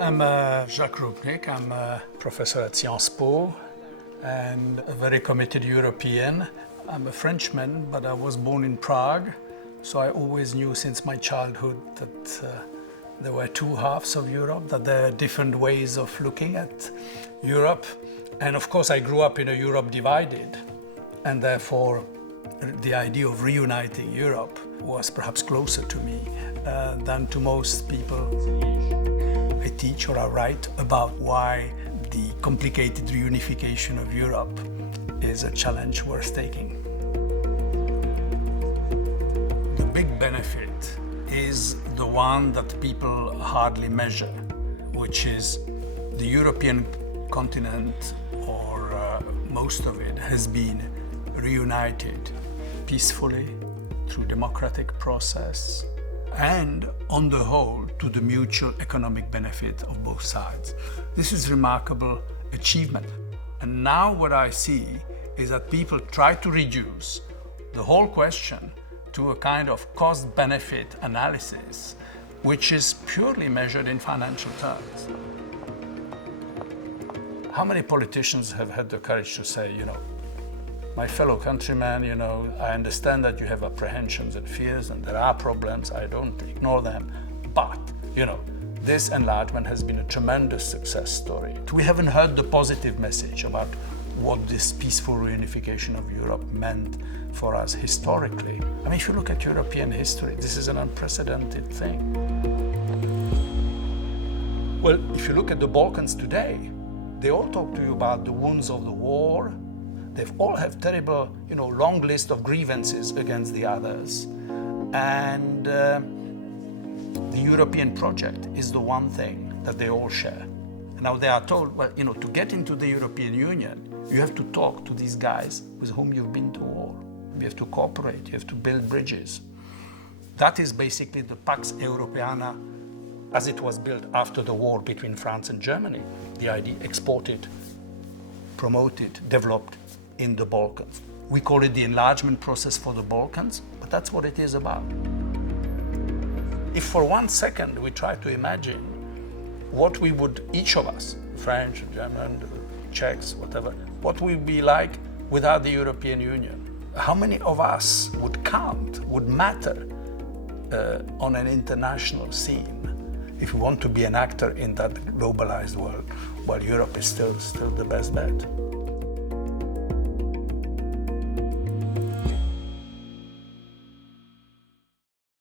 I'm Jacques Ruppnik. I'm a professor at Sciences Po and a very committed European. I'm a Frenchman, but I was born in Prague, so I always knew since my childhood that there were two halves of Europe, that there are different ways of looking at Europe. And of course, I grew up in a Europe divided, and therefore the idea of reuniting Europe was perhaps closer to me than to most people. I teach or I write about why the complicated reunification of Europe is a challenge worth taking. The big benefit is the one that people hardly measure, which is the European continent, or most of it, has been reunited peacefully through democratic process and, on the whole, to the mutual economic benefit of both sides. This is remarkable achievement. And now what I see is that people try to reduce the whole question to a kind of cost-benefit analysis, which is purely measured in financial terms. How many politicians have had the courage to say, my fellow countrymen, I understand that you have apprehensions and fears and there are problems, I don't ignore them, but, this enlargement has been a tremendous success story. We haven't heard the positive message about what this peaceful reunification of Europe meant for us historically. I mean, if you look at European history, this is an unprecedented thing. Well, if you look at the Balkans today, they all talk to you about the wounds of the war. They all have terrible, long list of grievances against the others. And the European project is the one thing that they all share. Now they are told, well, to get into the European Union, you have to talk to these guys with whom you've been to war. You have to cooperate, you have to build bridges. That is basically the Pax Europiana as it was built after the war between France and Germany. The idea exported, promoted, developed in the Balkans. We call it the enlargement process for the Balkans, but that's what it is about. If for 1 second we try to imagine what we would, each of us, French, German, Czechs, whatever, what we'd be like without the European Union, how many of us would count, would matter on an international scene if we want to be an actor in that globalized world, while Europe is still the best bet.